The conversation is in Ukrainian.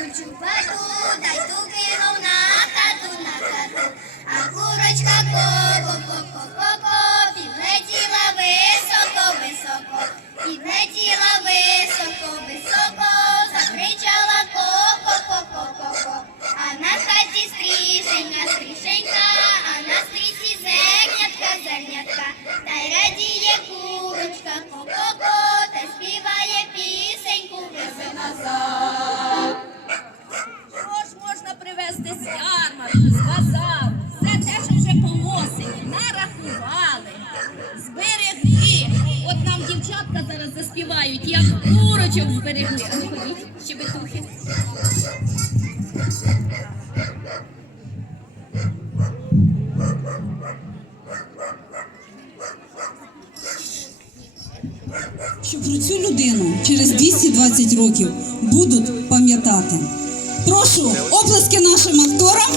Сонцю паду, дай стукином на хату, на хату, а курочка кожна. привезти з ярмарку, з. Все те, що вже поносені, нарахували, зберегли. От нам дівчатка зараз заспівають, як курочок зберегли. А ну ходіть, щебетухи. Що про цю людину через 220 років будуть пам'ятати. Прошу оплески нашим акторам,